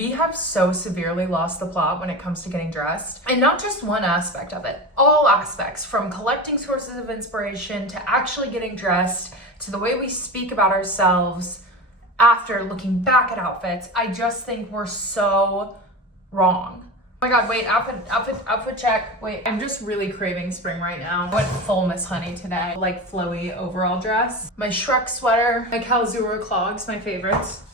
We have so severely lost the plot when it comes to getting dressed. And not just one aspect of it, all aspects, from collecting sources of inspiration to actually getting dressed to the way we speak about ourselves after looking back at outfits. I just think we're so wrong. Oh my God, wait, outfit check. Wait, I'm just really craving spring right now. I went full Miss Honey today, like flowy overall dress. My Shrek sweater, my Calzura clogs, my favorites.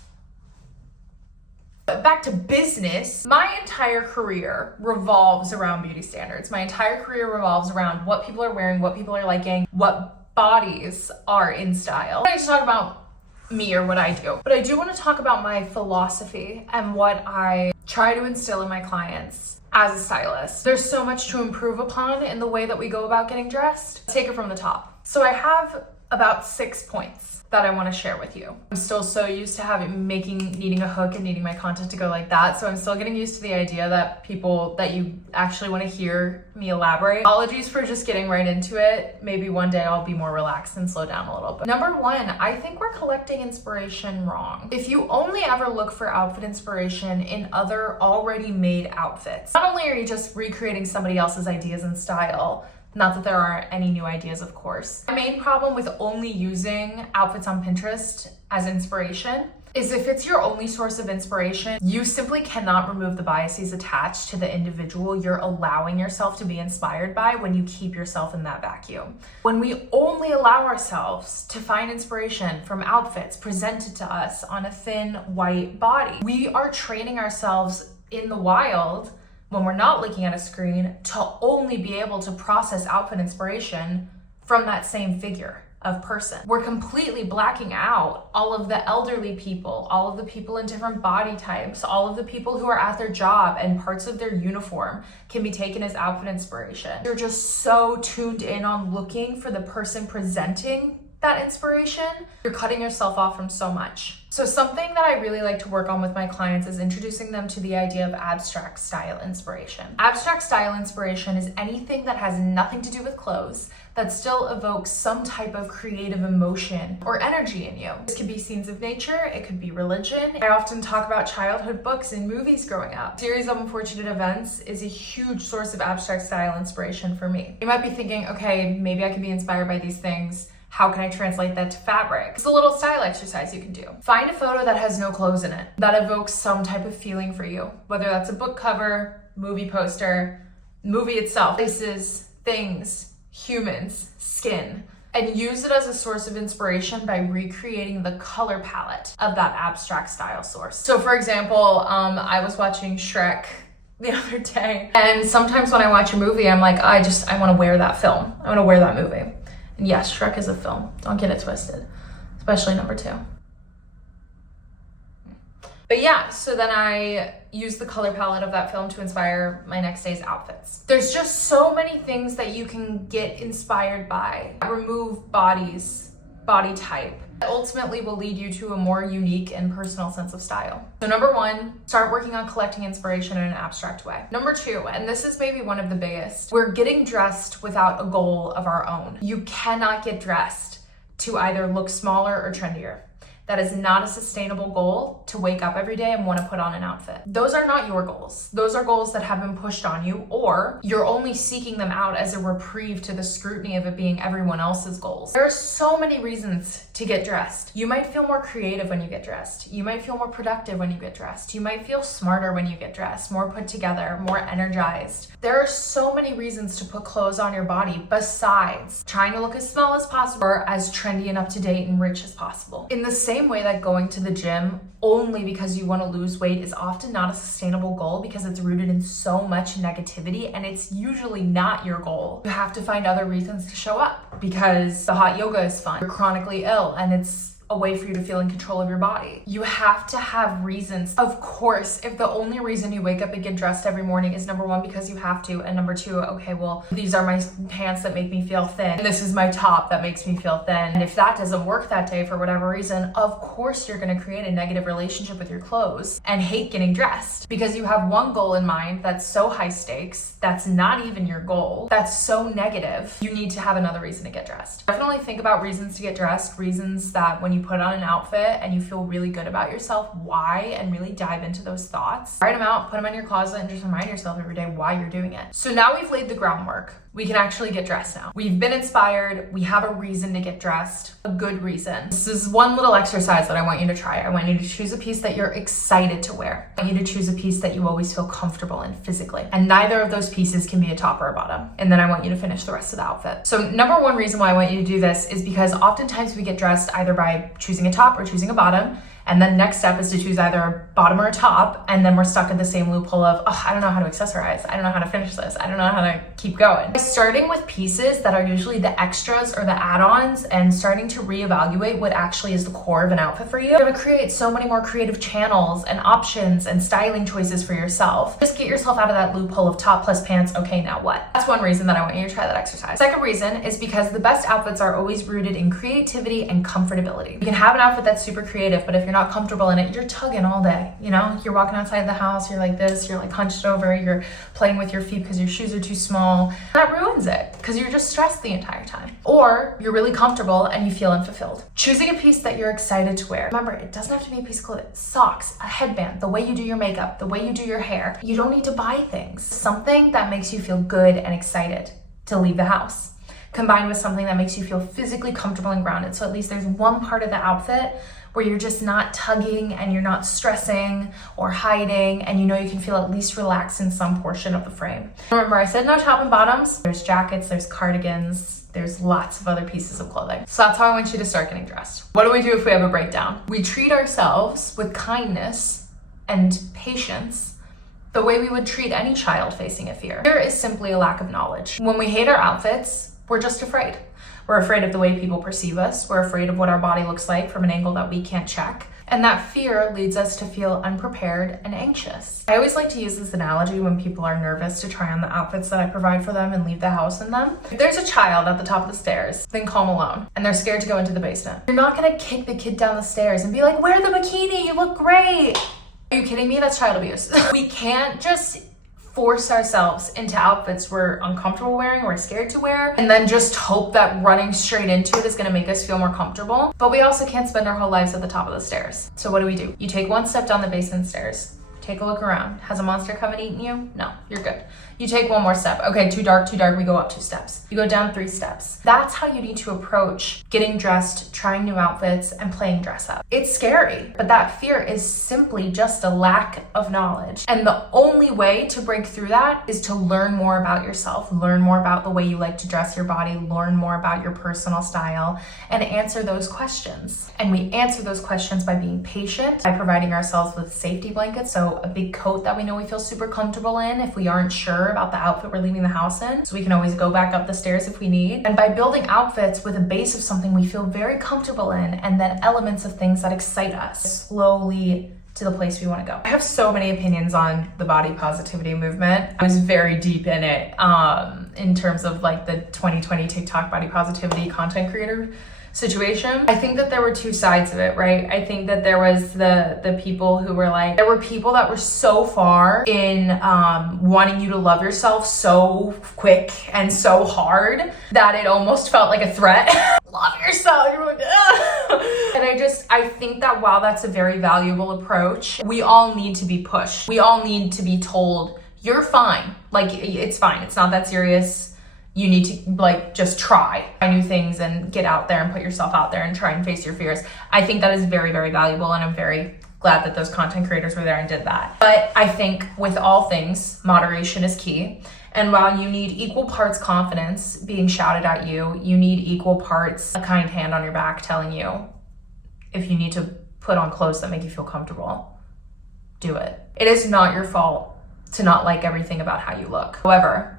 But back to business, my entire career revolves around beauty standards. My entire career revolves around what people are wearing, what people are liking, what bodies are in style. I need to talk about me or what I do, but I do want to talk about my philosophy and what I try to instill in my clients as a stylist. There's so much to improve upon in the way that we go about getting dressed. Take it from the top. So I have about 6 points that I want to share with you. I'm still so used to needing a hook and needing my content to go like that. So I'm still getting used to the idea that you actually want to hear me elaborate. Apologies for just getting right into it. Maybe one day I'll be more relaxed and slow down a little bit. Number one, I think we're collecting inspiration wrong. If you only ever look for outfit inspiration in other already made outfits, not only are you just recreating somebody else's ideas and style, not that there aren't any new ideas, of course. My main problem with only using outfits on Pinterest as inspiration is if it's your only source of inspiration, you simply cannot remove the biases attached to the individual you're allowing yourself to be inspired by when you keep yourself in that vacuum. When we only allow ourselves to find inspiration from outfits presented to us on a thin white body, we are training ourselves in the wild, when we're not looking at a screen, to only be able to process outfit inspiration from that same figure of person. We're completely blacking out all of the elderly people, all of the people in different body types, all of the people who are at their job and parts of their uniform can be taken as outfit inspiration. You're just so tuned in on looking for the person presenting that inspiration, you're cutting yourself off from so much. So something that I really like to work on with my clients is introducing them to the idea of abstract style inspiration. Abstract style inspiration is anything that has nothing to do with clothes that still evokes some type of creative emotion or energy in you. This could be scenes of nature, it could be religion. I often talk about childhood books and movies growing up. Series of Unfortunate Events is a huge source of abstract style inspiration for me. You might be thinking, okay, maybe I can be inspired by these things. How can I translate that to fabric? It's a little style exercise you can do. Find a photo that has no clothes in it, that evokes some type of feeling for you, whether that's a book cover, movie poster, movie itself, places, things, humans, skin, and use it as a source of inspiration by recreating the color palette of that abstract style source. So for example, I was watching Shrek the other day, and sometimes when I watch a movie, I'm like, I want to wear that film. I want to wear that movie. And yes, Shrek is a film. Don't get it twisted, especially number 2. But yeah, so then I use the color palette of that film to inspire my next day's outfits. There's just so many things that you can get inspired by. Remove body type. That ultimately will lead you to a more unique and personal sense of style. So number 1, start working on collecting inspiration in an abstract way. Number 2, and this is maybe one of the biggest, we're getting dressed without a goal of our own. You cannot get dressed to either look smaller or trendier. That is not a sustainable goal to wake up every day and want to put on an outfit. Those are not your goals. Those are goals that have been pushed on you, or you're only seeking them out as a reprieve to the scrutiny of it being everyone else's goals. There are so many reasons to get dressed. You might feel more creative when you get dressed. You might feel more productive when you get dressed. You might feel smarter when you get dressed, more put together, more energized. There are so many reasons to put clothes on your body besides trying to look as small as possible or as trendy and up to date and rich as possible. In the same way that going to the gym only because you want to lose weight is often not a sustainable goal because it's rooted in so much negativity and it's usually not your goal. You have to find other reasons to show up because the hot yoga is fun, you're chronically ill, and it's a way for you to feel in control of your body. You have to have reasons. Of course, if the only reason you wake up and get dressed every morning is number 1, because you have to, and number 2, okay, well, these are my pants that make me feel thin, and this is my top that makes me feel thin. And if that doesn't work that day for whatever reason, of course you're gonna create a negative relationship with your clothes and hate getting dressed because you have one goal in mind that's so high stakes, that's not even your goal, that's so negative, you need to have another reason to get dressed. Definitely think about reasons to get dressed, reasons that when you you put on an outfit and you feel really good about yourself, why, and really dive into those thoughts. Write them out, put them in your closet, and just remind yourself every day why you're doing it. So now we've laid the groundwork. We can actually get dressed now. We've been inspired. We have a reason to get dressed, a good reason. This is one little exercise that I want you to try. I want you to choose a piece that you're excited to wear. I want you to choose a piece that you always feel comfortable in physically. And neither of those pieces can be a top or a bottom. And then I want you to finish the rest of the outfit. So number one reason why I want you to do this is because oftentimes we get dressed either by choosing a top or choosing a bottom. And then next step is to choose either a bottom or a top. And then we're stuck in the same loophole of, oh, I don't know how to accessorize. I don't know how to finish this. I don't know how to keep going. By starting with pieces that are usually the extras or the add-ons and starting to reevaluate what actually is the core of an outfit for you, you're gonna create so many more creative channels and options and styling choices for yourself. Just get yourself out of that loophole of top plus pants, okay, now what? That's one reason that I want you to try that exercise. Second reason is because the best outfits are always rooted in creativity and comfortability. You can have an outfit that's super creative, but if you're not comfortable in it, you're tugging all day. You know, you're walking outside the house, you're like this, you're like hunched over, you're playing with your feet because your shoes are too small. That ruins it because you're just stressed the entire time. Or you're really comfortable and you feel unfulfilled. Choosing a piece that you're excited to wear. Remember, it doesn't have to be a piece of clothing. Socks, a headband, the way you do your makeup, the way you do your hair. You don't need to buy things. Something that makes you feel good and excited to leave the house, combined with something that makes you feel physically comfortable and grounded. So at least there's one part of the outfit where you're just not tugging and you're not stressing or hiding, and you know you can feel at least relaxed in some portion of the frame. Remember, I said no top and bottoms. There's jackets, there's cardigans, there's lots of other pieces of clothing. So that's how I want you to start getting dressed. What do we do if we have a breakdown? We treat ourselves with kindness and patience the way we would treat any child facing a fear. Fear is simply a lack of knowledge. When we hate our outfits, we're just afraid. We're afraid of the way people perceive us. We're afraid of what our body looks like from an angle that we can't check. And that fear leads us to feel unprepared and anxious. I always like to use this analogy when people are nervous to try on the outfits that I provide for them and leave the house in them. If there's a child at the top of the stairs, then home alone, and they're scared to go into the basement, you're not gonna kick the kid down the stairs and be like, wear the bikini, you look great. Are you kidding me? That's child abuse. We can't just force ourselves into outfits we're uncomfortable wearing or scared to wear and then just hope that running straight into it is going to make us feel more comfortable. But we also can't spend our whole lives at the top of the stairs. So what do? You take one step down the basement stairs. Take a look around. Has a monster come and eaten you? No, you're good. You take one more step. Okay, too dark, we go up 2 steps. You go down 3 steps. That's how you need to approach getting dressed, trying new outfits, and playing dress up. It's scary, but that fear is simply just a lack of knowledge. And the only way to break through that is to learn more about yourself, learn more about the way you like to dress your body, learn more about your personal style, and answer those questions. And we answer those questions by being patient, by providing ourselves with safety blankets, so a big coat that we know we feel super comfortable in if we aren't sure about the outfit we're leaving the house in, so we can always go back up the stairs if we need. And by building outfits with a base of something we feel very comfortable in, and then elements of things that excite us, slowly to the place we want to go. I have so many opinions on the body positivity movement. I was very deep in it in terms of like the 2020 TikTok body positivity content creator situation. I think that there were 2 sides of it, right? I think that there was the people who were like, there were people that were so far in wanting you to love yourself so quick and so hard that it almost felt like a threat. Love yourself. You're like, ugh. And I think that while that's a very valuable approach, we all need to be pushed. We all need to be told, you're fine. Like, it's fine. It's not that serious. You need to like just try new things and get out there and put yourself out there and try and face your fears. I think that is very, very valuable, and I'm very glad that those content creators were there and did that. But I think with all things, moderation is key. And while you need equal parts confidence being shouted at you, you need equal parts a kind hand on your back telling you if you need to put on clothes that make you feel comfortable, do it. It is not your fault to not like everything about how you look. However,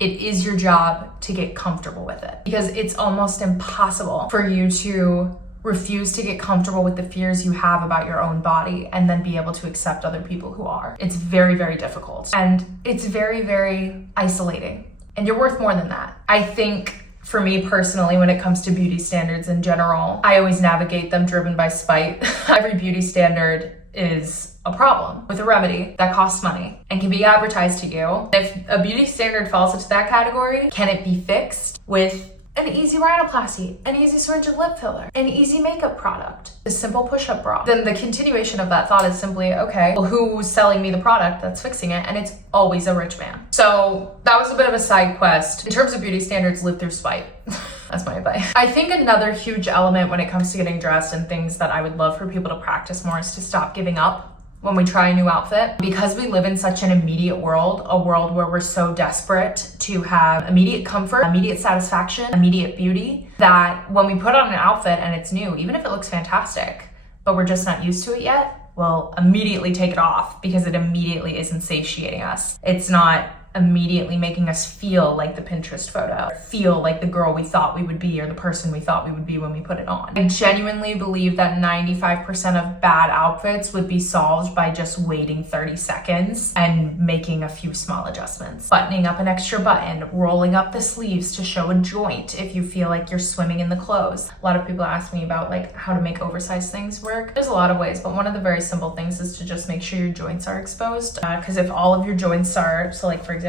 it is your job to get comfortable with it, because it's almost impossible for you to refuse to get comfortable with the fears you have about your own body and then be able to accept other people who are. It's very, very difficult, and it's very, very isolating, and you're worth more than that. I think for me personally, when it comes to beauty standards in general, I always navigate them driven by spite. Every beauty standard is a problem with a remedy that costs money and can be advertised to you. If a beauty standard falls into that category, can it be fixed with an easy rhinoplasty, an easy syringe of lip filler, an easy makeup product, a simple push-up bra. Then the continuation of that thought is simply, okay, well, who's selling me the product that's fixing it? And it's always a rich man. So that was a bit of a side quest. In terms of beauty standards, live through spite. That's my advice. I think another huge element when it comes to getting dressed and things that I would love for people to practice more is to stop giving up when we try a new outfit. Because we live in such an immediate world, a world where we're so desperate to have immediate comfort, immediate satisfaction, immediate beauty, that when we put on an outfit and it's new, even if it looks fantastic, but we're just not used to it yet, we'll immediately take it off because it immediately isn't satiating us. It's not immediately making us feel like the Pinterest photo, feel like the girl we thought we would be or the person we thought we would be when we put it on. I genuinely believe that 95% of bad outfits would be solved by just waiting 30 seconds and making a few small adjustments. Buttoning up an extra button, rolling up the sleeves to show a joint if you feel like you're swimming in the clothes. A lot of people ask me about like how to make oversized things work. There's a lot of ways, but one of the very simple things is to just make sure your joints are exposed. Because if all of your joints are, so like for example,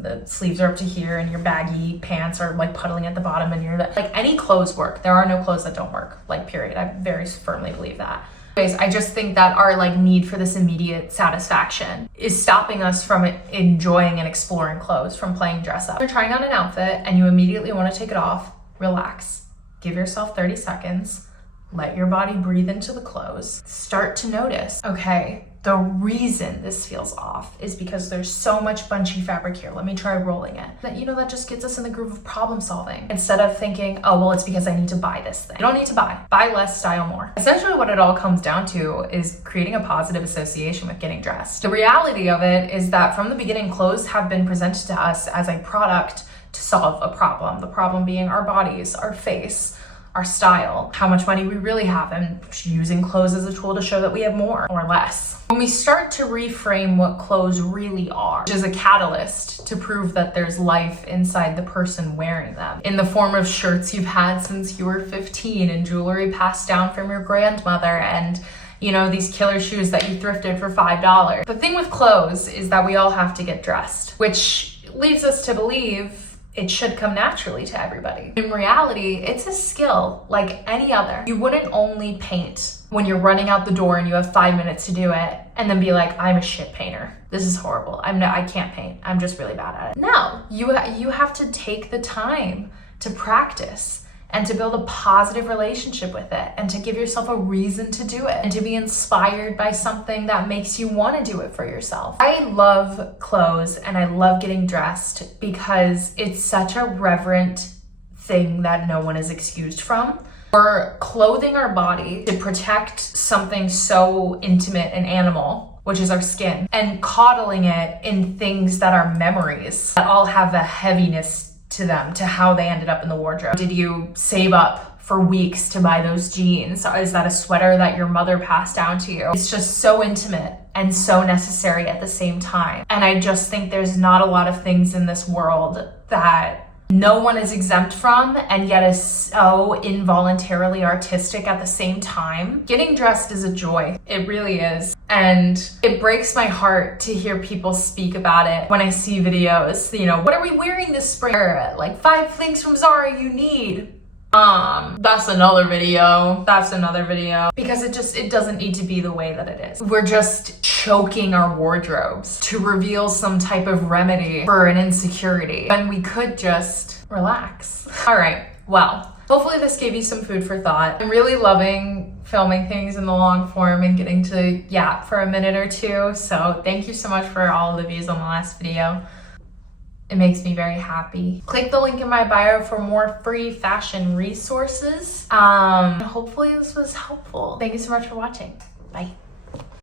the sleeves are up to here and your baggy pants are like puddling at the bottom and you're like, any clothes work. There are no clothes that don't work, like period. I very firmly believe that. Anyways, I just think that our like need for this immediate satisfaction is stopping us from enjoying and exploring clothes, from playing dress up. You're trying on an outfit and you immediately want to take it off, relax. Give yourself 30 seconds. Let your body breathe into the clothes. Start to notice, okay, the reason this feels off is because there's so much bunchy fabric here. Let me try rolling it. That just gets us in the groove of problem solving. Instead of thinking, oh, well, it's because I need to buy this thing. You don't need to buy. Buy less, style more. Essentially what it all comes down to is creating a positive association with getting dressed. The reality of it is that from the beginning, clothes have been presented to us as a product to solve a problem. The problem being our bodies, our face, our style, how much money we really have, and using clothes as a tool to show that we have more or less. When we start to reframe what clothes really are, which is a catalyst to prove that there's life inside the person wearing them, in the form of shirts you've had since you were 15 and jewelry passed down from your grandmother and these killer shoes that you thrifted for $5. The thing with clothes is that we all have to get dressed, which leads us to believe it should come naturally to everybody. In reality, it's a skill like any other. You wouldn't only paint when you're running out the door and you have 5 minutes to do it and then be like, I'm a shit painter. This is horrible. I can't paint. I'm just really bad at it. No, you have to take the time to practice and to build a positive relationship with it and to give yourself a reason to do it and to be inspired by something that makes you want to do it for yourself. I love clothes and I love getting dressed because it's such a reverent thing that no one is excused from. We're clothing our body to protect something so intimate and animal, which is our skin, and coddling it in things that are memories that all have a heaviness to them, to how they ended up in the wardrobe. Did you save up for weeks to buy those jeans? Is that a sweater that your mother passed down to you? It's just so intimate and so necessary at the same time. And I just think there's not a lot of things in this world that no one is exempt from and yet is so involuntarily artistic at the same time. Getting dressed is a joy. It really is. And it breaks my heart to hear people speak about it when I see videos. What are we wearing this spring? Like 5 things from Zara you need. That's another video. Because it doesn't need to be the way that it is. We're just choking our wardrobes to reveal some type of remedy for an insecurity when we could just relax. All right, well, hopefully this gave you some food for thought. I'm really loving filming things in the long form and getting to yap for a minute or two. So thank you so much for all of the views on the last video. It makes me very happy. Click the link in my bio for more free fashion resources. Hopefully this was helpful. Thank you so much for watching. Bye.